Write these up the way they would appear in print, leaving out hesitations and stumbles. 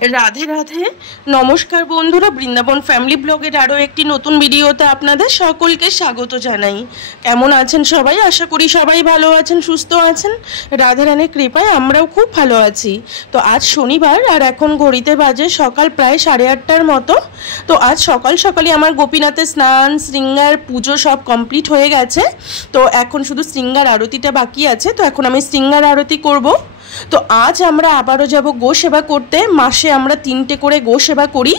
রাধে রাধে। নমস্কার বন্ধুরা, বৃন্দাবন ফ্যামিলি ব্লগের আরও একটি নতুন ভিডিওতে আপনাদের সকলকে স্বাগত জানাই। কেমন আছেন সবাই? আশা করি সবাই ভালো আছেন, সুস্থ আছেন। রাধে রানীর কৃপায় আমরাও খুব ভালো আছি। তো আজ শনিবার আর এখন ঘড়িতে বাজে সকাল প্রায় 8:30টার মতো। তো আজ সকাল সকালই আমার গোপীনাথের স্নান, শৃঙ্গার, পুজো সব কমপ্লিট হয়ে গেছে। তো এখন শুধু শৃঙ্গার আরতিটা বাকি আছে। তো এখন আমি শৃঙ্গার আরতি করব। তো আজ আমরা আবারও যাব গো সেবা করতে। মাসে আমরা 3টে করে গো সেবা করি।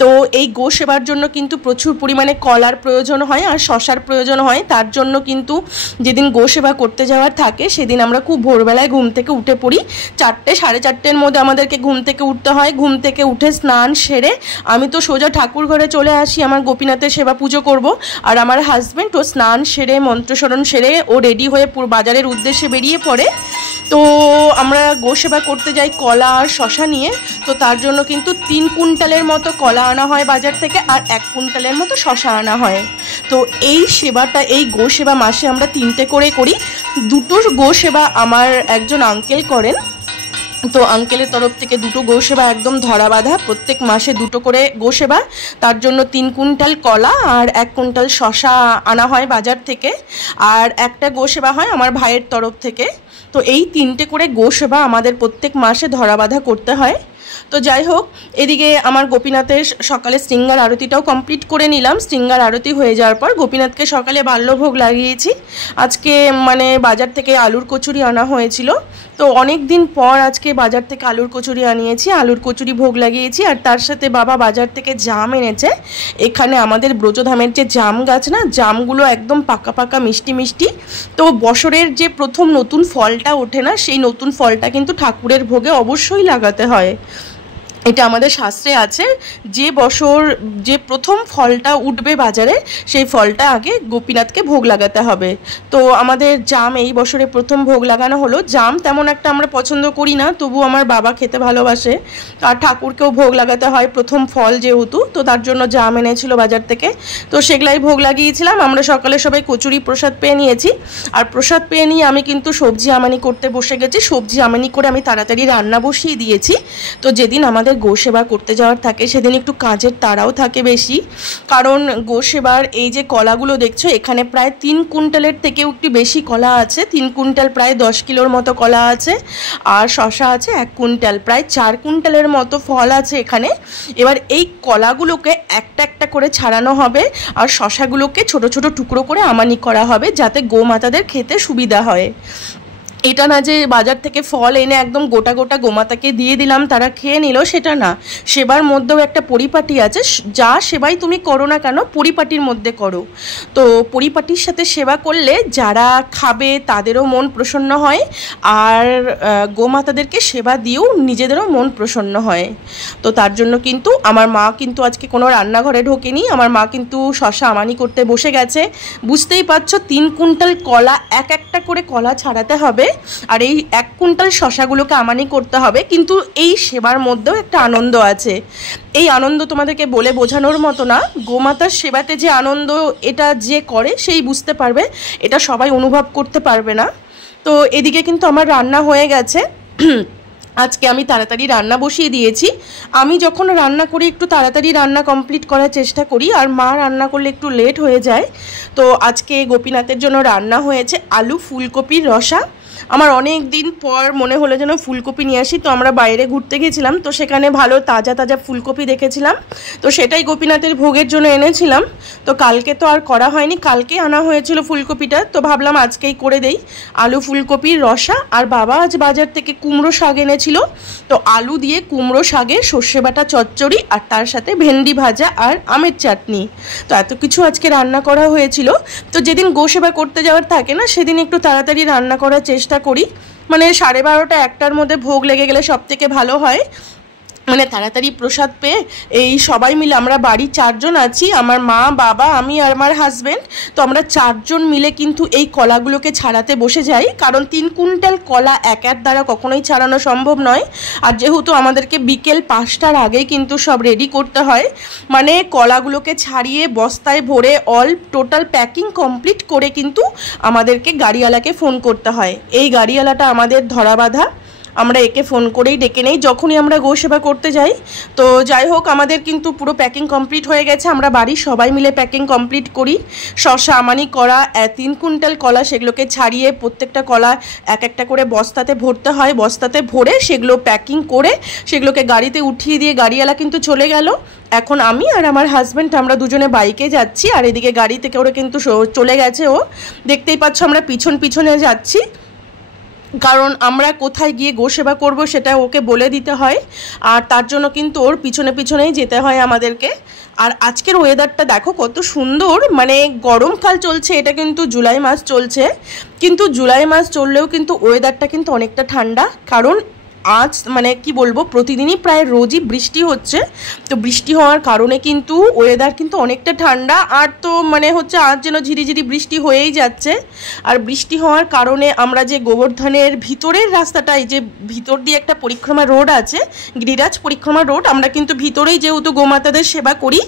তো এই গো সেবার জন্য কিন্তু প্রচুর পরিমাণে কলার প্রয়োজন হয় আর শশার প্রয়োজন হয়। তার জন্য কিন্তু যেদিন গো সেবা করতে যাওয়ার থাকে সেদিন আমরা খুব ভোরবেলায় ঘুম থেকে উঠে পড়ি। 4টে 4:30-এর মধ্যে আমাদেরকে ঘুম থেকে উঠতে হয়। ঘুম থেকে উঠে স্নান সেরে আমি তো সোজা ঠাকুর ঘরে চলে আসি আমার গোপীনাথের সেবা পুজো করব। আর আমার হাজব্যান্ড ও স্নান সেরে মন্ত্রস্মরণ সেরে ও রেডি হয়ে বাজারের উদ্দেশ্যে বেরিয়ে পড়ে। তো আমরা গো সেবা করতে যাই কলা আর শশা নিয়ে। তো তার জন্য কিন্তু 3 কুইন্টালের মতো কলা আনা হয় বাজার থেকে আর 1 কুইন্টালের মতো শশা আনা হয়। তো এই সেবাটা, এই গো সেবা মাসে আমরা 3টে করে করি। 2টো গো সেবা আমার একজন আঙ্কেল করেন। তো আঙ্কেলের তরফ থেকে 2টো গো সেবা একদম ধরা বাঁধা, প্রত্যেক মাসে 2টো করে গো সেবা। তার জন্য 3 কুইন্টাল কলা আর 1 কুইন্টাল শশা আনা হয় বাজার থেকে। আর একটা গো সেবা হয় আমার ভাইয়ের তরফ থেকে। তো এই 3টে করে গো সেবা আমাদের প্রত্যেক মাসে ধরা বাঁধা করতে হয়। তো যাই হোক, এদিকে আমার গোপীনাথের সকালে শৃঙ্গার আরতিটাও কমপ্লিট করে নিলাম। শৃঙ্গার আরতি হয়ে যাওয়ার পর গোপীনাথকে সকালে বাল্যভোগ লাগিয়েছি। আজকে বাজার থেকে আলুর কচুরি আনা হয়েছিল। তো অনেক দিন পর আজকে বাজার থেকে আলুর কচুরি আনিয়েছি, আলুর কচুরি ভোগ লাগিয়েছি। আর তার সাথে বাবা বাজার থেকে জাম এনেছে। এখানে আমাদের ব্রজধামের যে জাম গাছ না, জামগুলো একদম পাকা পাকা মিষ্টি মিষ্টি। তো বছরের যে প্রথম নতুন ফলটা ওঠে না, সেই নতুন ফলটা কিন্তু ঠাকুরের ভোগে অবশ্যই লাগাতে হয়। এটা আমাদের শাস্ত্রে আছে, যে বছর যে প্রথম ফলটা উঠবে বাজারে সেই ফলটা আগে গোপীনাথকে ভোগ লাগাতে হবে। তো আমাদের জাম এই বছরে প্রথম ভোগ লাগানো হলো। জাম তেমন একটা আমরা পছন্দ করি না, তবু আমার বাবা খেতে ভালোবাসে। আর ঠাকুরকেও ভোগ লাগাতে হয়, প্রথম ফল যেহেতু। তো তার জন্য জাম এনেছিল বাজার থেকে। তো সেগুলাই ভোগ লাগিয়েছিলাম। আমরা সকালে সবাই কচুরি প্রসাদ পেয়ে নিয়েছি। আর প্রসাদ পেয়ে নিয়ে আমি কিন্তু সবজি আমানি করতে বসে গেছি। সবজি আমানি করে আমি তাড়াতাড়ি রান্না বসিয়ে দিয়েছি। তো যেদিন আমাদের গো সেবা করতে যাওয়ার থাকে সেদিন একটু কাজের তাড়াও থাকে বেশি। কারণ গো সেবার এই যে কলাগুলো দেখছো, এখানে প্রায় 3 কুইন্টালের থেকেও একটু বেশি কলা আছে। 3 কুইন্টাল প্রায় 10 কিলোর মতো কলা আছে। আর শশা আছে 1 কুইন্টাল, প্রায় 4 কুইন্টালের মতো ফল আছে এখানে। এবার এই কলাগুলোকে একটা একটা করে ছাড়ানো হবে আর শশাগুলোকে ছোট ছোট টুকরো করে আমানি করা হবে, যাতে গোমাতাদের খেতে সুবিধা হয়। এটা না যে বাজার থেকে ফল এনে একদম গোটা গোটা গোমাতাকে দিয়ে দিলাম, তারা খেয়ে নিল, সেটা না। সেবার মধ্যেও একটা পরিপাটি আছে। যা সেবাই তুমি করো না কেন পরিপাটির মধ্যে করো। তো পরিপাটির সাথে সেবা করলে যারা খাবে তাদেরও মন প্রসন্ন হয়। আর গোমাতাদেরকে সেবা দিয়েও নিজেদেরও মন প্রসন্ন হয়। তো তার জন্য কিন্তু আমার মা কিন্তু আজকে কোনো রান্নাঘরে ঢোকেনি। আমার মা কিন্তু শশা আমানি করতে বসে গেছে। বুঝতেই পারছো, 3 কুইন্টাল কলা, একটা করে কলা ছাড়াতে হবে। আর এই 1 কুইন্টাল শশাগুলোকে আমানি করতে হবে। কিন্তু এই সেবার মধ্যেও একটা আনন্দ আছে। এই আনন্দ তোমাদেরকে বলে বোঝানোর মতো না। গোমাতার সেবাতে যে আনন্দ, এটা যে করে সেই বুঝতে পারবে, এটা সবাই অনুভব করতে পারবে না। তো এদিকে কিন্তু আমার রান্না হয়ে গেছে। আজকে আমি তাড়াতাড়ি রান্না বসিয়ে দিয়েছি। আমি যখন রান্না করি একটু তাড়াতাড়ি রান্না কমপ্লিট করার চেষ্টা করি, আর মা রান্না করলে একটু লেট হয়ে যায়। তো আজকে গোপীনাথের জন্য রান্না হয়েছে আলু ফুলকপির রসা। আমার অনেক দিন পর মনে হলো যেন ফুলকপি নিয়ে আসি। তো আমরা বাইরে ঘুরতে গেছিলাম, তো সেখানে ভালো তাজা তাজা ফুলকপি দেখেছিলাম। তো সেটাই গোপীনাথের ভোগের জন্য এনেছিলাম। তো কালকে তো আর করা হয়নি, কালকে আনা হয়েছিল ফুলকপিটা। তো ভাবলাম আজকেই করে দেই আলু ফুলকপির রসা। আর বাবা আজ বাজার থেকে কুমড়ো শাক এনেছিল। তো আলু দিয়ে কুমড়ো শাকে সর্ষে বাটা চচ্চড়ি, আর তার সাথে ভেন্ডি ভাজা আর আমের চাটনি। তো এত কিছু আজকে রান্না করা হয়েছিল। তো যেদিন গো সেবা করতে যাওয়ার থাকে না, সেদিন একটু তাড়াতাড়ি রান্না করার চেষ্টা করি। 12:30 1টার মধ্যে ভোগ লেগে গেলে সব থেকে ভালো হয়। তাড়াতাড়ি প্রসাদ পেয়ে এই সবাই মিলে, আমরা বাড়ির 4 জন আছি, আমার মা, বাবা, আমি আর আমার হাজব্যান্ড। তো আমরা 4 জন মিলে কিন্তু এই কলাগুলোকে ছাড়াতে বসে যাই। কারণ 3 কুইন্টাল কলা একার দ্বারা কখনোই ছাড়ানো সম্ভব নয়। আর যেহেতু আমাদেরকে বিকেল 5টার আগেই কিন্তু সব রেডি করতে হয়, কলাগুলোকে ছাড়িয়ে বস্তায় ভরে টোটাল প্যাকিং কমপ্লিট করে কিন্তু আমাদেরকে গাড়িওয়ালাকে ফোন করতে হয়। এই গাড়িওয়ালাটা আমাদের ধরা বাঁধা। আমরা একে ফোন করেই ডেকে নেই যখনই আমরা গোসেবা করতে যাই। তো যাই হোক, আমাদের কিন্তু পুরো প্যাকিং কমপ্লিট হয়ে গেছে। আমরা বাড়ির সবাই মিলে প্যাকিং কমপ্লিট করি। শসা আমানি করা 3 কুইন্টাল কলা, সেগুলোকে ছাড়িয়ে প্রত্যেকটা কলা এক একটা করে বস্তাতে ভরতে হয়। বস্তাতে ভরে সেগুলো প্যাকিং করে সেগুলোকে গাড়িতে উঠিয়ে দিয়ে গাড়িওয়ালা কিন্তু চলে গেল। এখন আমি আর আমার হাজব্যান্ড আমরা দুজনে বাইকে যাচ্ছি, আর এদিকে গাড়ি থেকে ওরা কিন্তু চলে গেছে। ও দেখতেই পাচ্ছ আমরা পিছনে যাচ্ছি, কারণ আমরা কোথায় গিয়ে গোসেবা করব সেটা ওকে বলে দিতে হয়, আর তার জন্য কিন্তু ওর পিছনেই যেতে হয় আমাদেরকে। আর আজকের ওয়েদারটা দেখো কত সুন্দর, মানে গরমকাল চলছে, এটা কিন্তু জুলাই মাস চলছে, কিন্তু জুলাই মাস চললেও কিন্তু ওয়েদারটা কিন্তু অনেকটা ঠান্ডা। কারণ আজ মানে কি বলবো, প্রতিদিনই প্রায় রোজই বৃষ্টি হচ্ছে। তো বৃষ্টি হওয়ার কারণে কিন্তু ওয়েদার কিন্তু অনেকটা ঠান্ডা। আর তো মানে হচ্ছে আজ যেন ঝিরিঝিরি বৃষ্টি হয়েই যাচ্ছে। আর বৃষ্টি হওয়ার কারণে আমরা যে গোবর্ধনের ভিতরের রাস্তাটা, এই যে ভিতর দিয়ে একটা পরিক্রমা রোড আছে, গিরিরাজ পরিক্রমা রোড, আমরা কিন্তু ভিতরেই যেহেতু গোমাতাদের সেবা করি,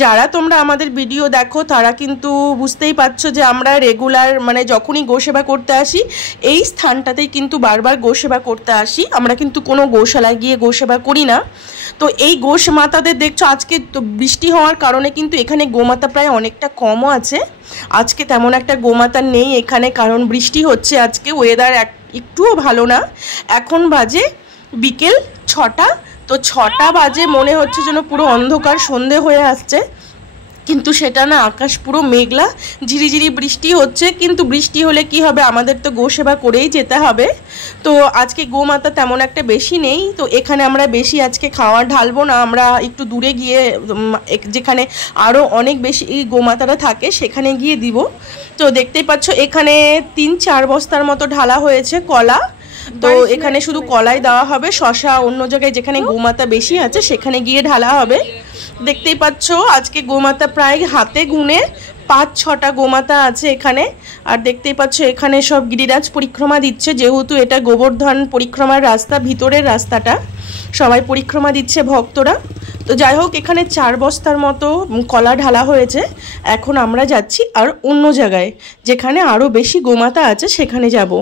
যারা তোমরা আমাদের ভিডিও দেখো তারা কিন্তু বুঝতেই পারছো যে আমরা রেগুলার মানে যখনই গোসেবা করতে আসি এই স্থানটাতেই কিন্তু বারবার গোসেবা করতে আসি। আমরা কিন্তু কোনো গোশালায় গিয়ে গোসেবা করি না। তো এই গোশ মাতাদের দেখছো আজকে তো বৃষ্টি হওয়ার কারণে কিন্তু এখানে গোমাতা প্রায় অনেকটা কমও আছে। আজকে তেমন একটা গোমাতা নেই এখানে, কারণ বৃষ্টি হচ্ছে। আজকে ওয়েদার একটুও ভালো না। এখন বাজে বিকেল 6টা। তো 6টা বাজে, মনে হচ্ছে যেন পুরো অন্ধকার সন্ধে হয়ে আসছে, কিন্তু সেটা না, আকাশ পুরো মেঘলা, ঝিরিঝিরি বৃষ্টি হচ্ছে। কিন্তু বৃষ্টি হলে কি হবে, আমাদের তো গোসেবা করেই যেতে হবে। তো আজকে গোমাতা তেমন একটা বেশি নেই, তো এখানে আমরা বেশি আজকে খাওয়ার ঢালবো না। আমরা একটু দূরে গিয়ে যেখানে আরও অনেক বেশি গোমাতারা থাকে সেখানে গিয়ে দিব। তো দেখতেই পাচ্ছ এখানে 3-4 বস্তার মতো ঢালা হয়েছে কলা। তো এখানে শুধু কলাই দেওয়া হবে, শসা অন্য জায়গায় যেখানে গোমাতা বেশি আছে সেখানে গিয়ে ঢালা হবে। দেখতেই পাচ্ছ আজকে গোমাতা প্রায় হাতে গুনে 5-6টা গোমাতা আছে এখানে। আর দেখতেই পাচ্ছ এখানে সব গিরিরাজ পরিক্রমা দিচ্ছে, যেহেতু এটা গোবর্ধন পরিক্রমার রাস্তা, ভিতরের রাস্তাটা সবাই পরিক্রমা দিচ্ছে ভক্তরা। তো যাই হোক, এখানে 4 বস্তার মতো কলা ঢালা হয়েছে। এখন আমরা যাচ্ছি আর অন্য জায়গায় যেখানে আরও বেশি গোমাতা আছে সেখানে যাব।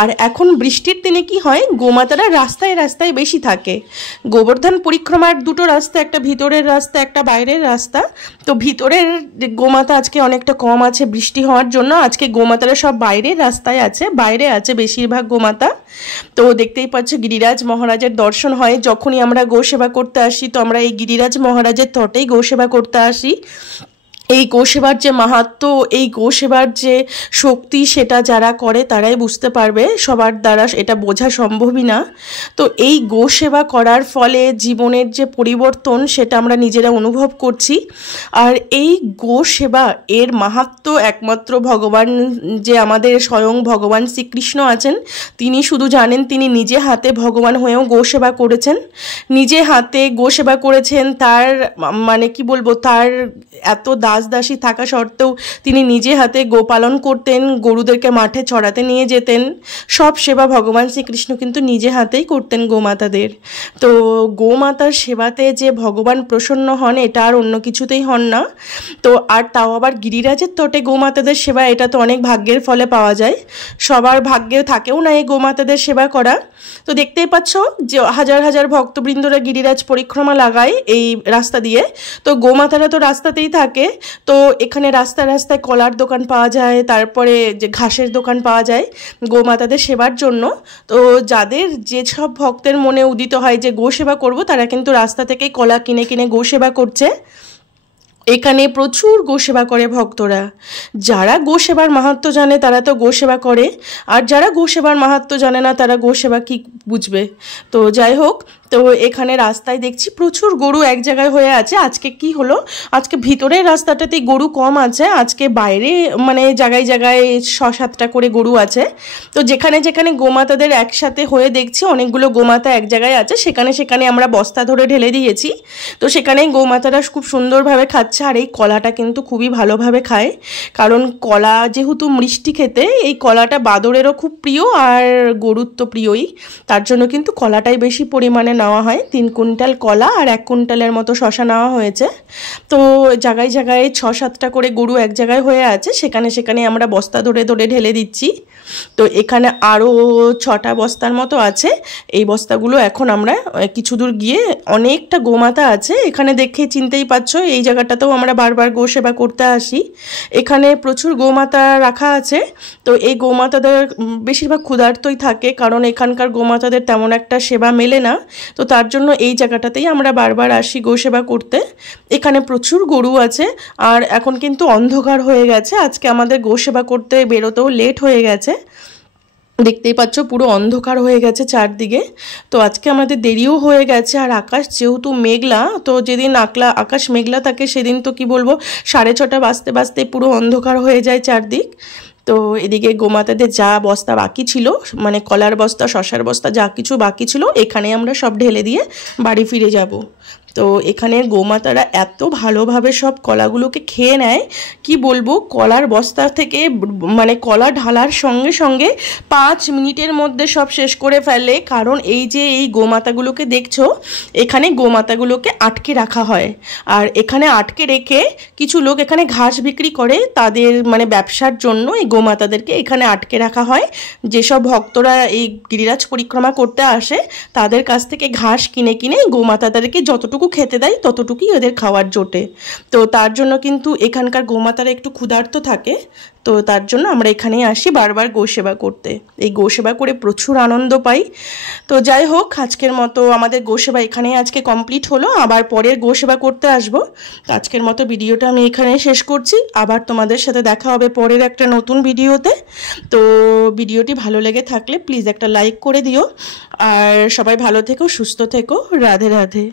আর এখন বৃষ্টির দিনে কি হয়, গোমাতারা রাস্তায় রাস্তায় বেশি থাকে। গোবর্ধন পরিক্রমার 2টো রাস্তা, একটা ভিতরের রাস্তা একটা বাইরের রাস্তা। তো ভিতরের গোমাতা আজকে অনেকটা কম আছে বৃষ্টি হওয়ার জন্য। আজকে গোমাতারা সব বাইরের রাস্তায় আছে, বাইরে আছে বেশিরভাগ গোমাতা। তো দেখতেই পাচ্ছ গিরিরাজ মহারাজের দর্শন হয় যখনই আমরা গোসেবা করতে আসি। তো আমরা এই গিরিরাজ মহারাজের তটেই গোসেবা করতে আসি। এই গোসেবার যে মাহাত্ম্য, এই গোসেবার যে শক্তি, সেটা যারা করে তারাই বুঝতে পারবে, সবার দ্বারা এটা বোঝা সম্ভবই না। তো এই গোসেবা করার ফলে জীবনের যে পরিবর্তন সেটা আমরা নিজেরা অনুভব করছি। আর এই গোসেবা এর মাহাত্ম্য একমাত্র ভগবান, যে আমাদের স্বয়ং ভগবান শ্রীকৃষ্ণ আছেন, তিনি শুধু জানেন। তিনি নিজে হাতে ভগবান হয়েও গোসেবা করেছেন, নিজে হাতে গোসেবা করেছেন। তার মানে কি বলবো, তার এত দাসী থাকা সত্ত্বেও তিনি নিজে হাতে গোপালন করতেন, গরুদেরকে মাঠে চড়াতে নিয়ে যেতেন। সব সেবা ভগবান শ্রীকৃষ্ণ কিন্তু নিজে হাতেই করতেন গোমাতাদের। তো গোমাতার সেবাতে যে ভগবান প্রসন্ন হন এটা আর অন্য কিছুতেই হন না। তো আর তাও আবার গিরিরাজের তটে গোমাতাদের সেবা, এটা তো অনেক ভাগ্যের ফলে পাওয়া যায়, সবার ভাগ্যে থাকেও না এই গোমাতাদের সেবা করা। তো দেখতেই পাচ্ছ যে হাজার হাজার ভক্তবৃন্দরা গিরিরাজ পরিক্রমা লাগায় এই রাস্তা দিয়ে। তো গোমাতারা তো রাস্তাতেই থাকে। তো এখানে রাস্তায় রাস্তায় কলার দোকান পাওয়া যায়, তারপরে যে ঘাসের দোকান পাওয়া যায় গোমাতাদের সেবার জন্য। তো যাদের যেসব ভক্তের মনে উদিত হয় যে গোসেবা করব, তারা কিন্তু রাস্তা থেকেই কলা কিনে কিনে গোসেবা করছে। এখানে প্রচুর গোসেবা করে ভক্তরা। যারা গোসেবার মাহাত্ম্য জানে তারা তো গোসেবা করে, আর যারা গোসেবার মাহাত্ম্য জানে না তারা গোসেবা কি বুঝবে। তো যাই হোক, তো এখানে রাস্তায় দেখছি প্রচুর গরু এক জায়গায় হয়ে আছে। আজকে কি হলো, আজকে ভিতরের রাস্তাটাতেই গরু কম আছে, আজকে বাইরে মানে জায়গায় জায়গায় 6-7টা করে গরু আছে। তো যেখানে যেখানে গোমাতাদের একসাথে হয়ে দেখছি অনেকগুলো গোমাতা এক জায়গায় আছে, সেখানে সেখানে আমরা বস্তা ধরে ঢেলে দিয়েছি। তো সেখানেই গোমাতারা খুব সুন্দরভাবে খাচ্ছে। আর এই কলাটা কিন্তু খুবই ভালোভাবে খায়, কারণ কলা যেহেতু মিষ্টি খেতে, এই কলাটা বাদরেরও খুব প্রিয় আর গরুর তো প্রিয়ই, তার জন্য কিন্তু কলাটাই বেশি পরিমাণে নেওয়া হয়। 3 কুইন্টাল কলা আর 1 কুইন্টালের মতো শশা নেওয়া হয়েছে। তো জায়গায় জায়গায় 6-7টা করে গরু এক জায়গায় হয়ে আছে, সেখানে সেখানে আমরা বস্তা ধরে ধরে ঢেলে দিচ্ছি। তো এখানে আরও 6টা বস্তার মতো আছে। এই বস্তাগুলো এখন আমরা কিছু দূর গিয়ে, অনেকটা গোমাতা আছে এখানে, দেখে চিনতেই পারছো এই জায়গাটাতেও আমরা বারবার গো সেবা করতে আসি। এখানে প্রচুর গোমাতা রাখা আছে। তো এই গোমাতাদের বেশিরভাগ ক্ষুধার্তই থাকে, কারণ এখানকার গোমাতাদের তেমন একটা সেবা মেলে না। তো তার জন্য এই জায়গাটাতেই আমরা বারবার আসি গো সেবা করতে। এখানে প্রচুর গরু আছে, আর এখন কিন্তু অন্ধকার হয়ে গেছে। আজকে আমাদের গো সেবা করতে বেরোতেও লেট হয়ে গেছে, দেখতেই পাচ্ছ পুরো অন্ধকার হয়ে গেছে চারদিকে। তো আজকে আমাদের দেরিও হয়ে গেছে, আর আকাশ যেহেতু মেঘলা, তো যেদিন আকাশ মেঘলা থাকে সেদিন তো কি বলবো, 6:30 বাজতে বাজতে পুরো অন্ধকার হয়ে যায় চারদিক। তো এদিকে গোমাতাদের যা বস্তা বাকি ছিল, মানে কলার বস্তা, শশার বস্তা, যা কিছু বাকি ছিল এখানে আমরা সব ঢেলে দিয়ে বাড়ি ফিরে যাব। তো এখানে গোমাতারা এত ভালোভাবে সব কলাগুলোকে খেয়ে নেয়, কি বলবো, কলার বস্তা থেকে মানে কলা ঢালার সঙ্গে সঙ্গে 5 মিনিটের মধ্যে সব শেষ করে ফেলে। কারণ এই যে এই গোমাতাগুলোকে দেখছো, এখানে গোমাতাগুলোকে আটকে রাখা হয়, আর এখানে আটকে রেখে কিছু লোক এখানে ঘাস বিক্রি করে, তাদের মানে ব্যবসার জন্য এই গোমাতাদেরকে এখানে আটকে রাখা হয়। যেসব ভক্তরা এই গিরিরাজ পরিক্রমা করতে আসে তাদের কাছ থেকে ঘাস কিনে কিনে গোমাতাদেরকে যতটুকু খেতে দেয় ততটুকুই ওদের খাওয়ার জোটে। তো তার জন্য কিন্তু এখানকার গোমাতারা একটু ক্ষুধার্ত থাকে। তো তার জন্য আমরা এখানেই আসি বারবার গো সেবা করতে। এই গো সেবা করে প্রচুর আনন্দ পাই। তো যাই হোক, আজকের মতো আমাদের গো সেবা এখানেই আজকে কমপ্লিট হলো। আবার পরের গো সেবা করতে আসবো। আজকের মতো ভিডিওটা আমি এখানেই শেষ করছি। আবার তোমাদের সাথে দেখা হবে পরের একটা নতুন ভিডিওতে। তো ভিডিওটি ভালো লেগে থাকলে প্লিজ একটা লাইক করে দিও, আর সবাই ভালো থেকো, সুস্থ থেকো। রাধে রাধে।